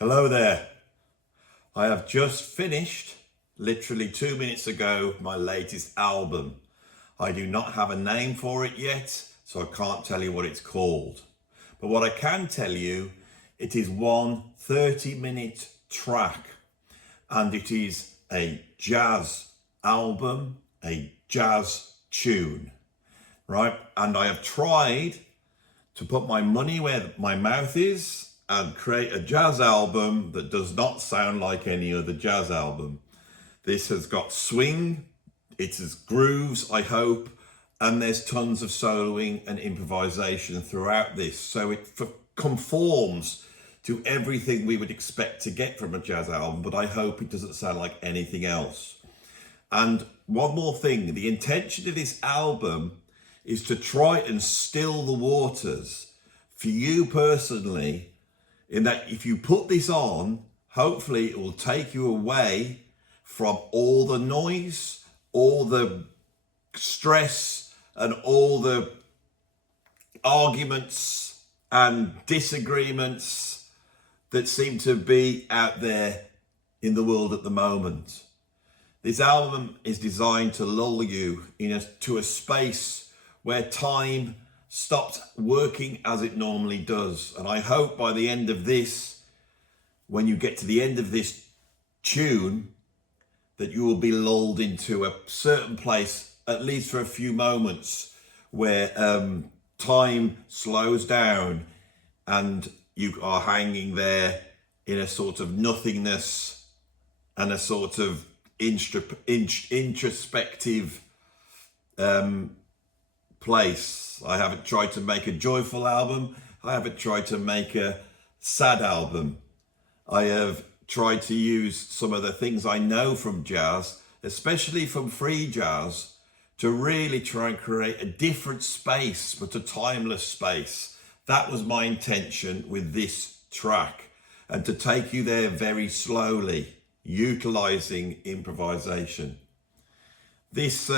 Hello there. I have just finished, literally 2 minutes ago, my latest album. I do not have a name for it yet, so I can't tell you what it's called. But what I can tell you, it is one 30-minute track, and it is a jazz album, a jazz tune, right? And I have tried to put my money where my mouth is and create a jazz album that does not sound like any other jazz album. This has got swing, it has grooves, I hope, and there's tons of soloing and improvisation throughout this. So it conforms to everything we would expect to get from a jazz album, but I hope it doesn't sound like anything else. And one more thing, the intention of this album is to try and still the waters for you personally, in that if you put this on, hopefully it will take you away from all the noise, all the stress, and all the arguments and disagreements that seem to be out there in the world at the moment. This album is designed to lull you to a space where time stopped working as it normally does. And I hope by the end of this, when you get to the end of this tune, that you will be lulled into a certain place, at least for a few moments, where time slows down and you are hanging there in a sort of nothingness and a sort of introspective place. I haven't tried to make a joyful album. I haven't tried to make a sad album. I have tried to use some of the things I know from jazz, especially from free jazz, to really try and create a different space, but a timeless space. That was my intention with this track, and to take you there very slowly, utilizing improvisation. This,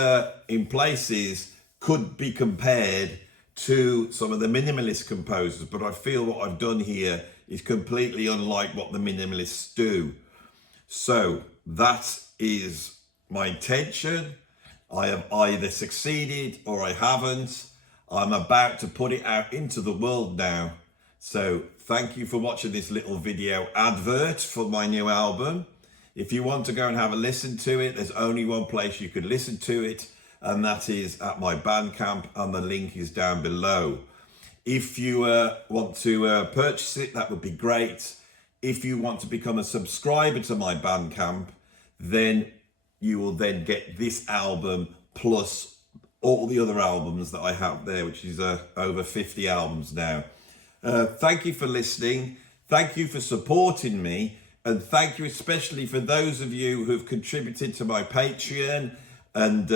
in places, could be compared to some of the minimalist composers, but I feel what I've done here is completely unlike what the minimalists do. So that is my intention. I have either succeeded or I haven't. I'm about to put it out into the world now. So thank you for watching this little video advert for my new album. If you want to go and have a listen to it, there's only one place you could listen to it, and that is at my Bandcamp, and the link is down below. If you want to purchase it, that would be great. If you want to become a subscriber to my Bandcamp, then you will then get this album plus all the other albums that I have there, which is over 50 albums now. Thank you for listening. Thank you for supporting me. And thank you especially for those of you who've contributed to my Patreon and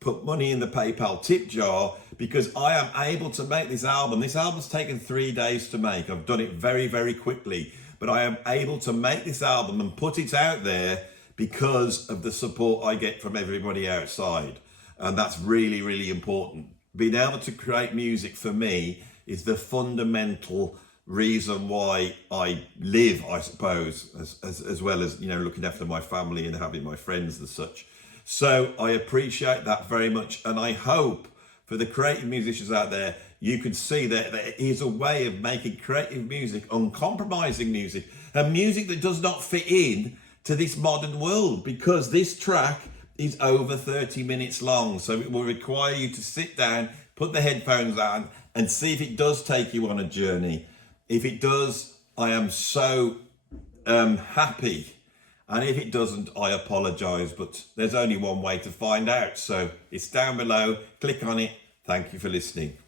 put money in the PayPal tip jar, because I am able to make this album. This album's taken 3 days to make. I've done it very, very quickly, but I am able to make this album and put it out there because of the support I get from everybody outside. And that's really, really important. Being able to create music for me is the fundamental reason why I live, I suppose, as well as, looking after my family and having my friends and such. So I appreciate that very much, and I hope for the creative musicians out there, you can see that there is a way of making creative music, uncompromising music, and music that does not fit in to this modern world, because this track is over 30 minutes long. So it will require you to sit down, put the headphones on, and see if it does take you on a journey. If it does, I am so happy. And if it doesn't, I apologize, but there's only one way to find out. So it's down below. Click on it. Thank you for listening.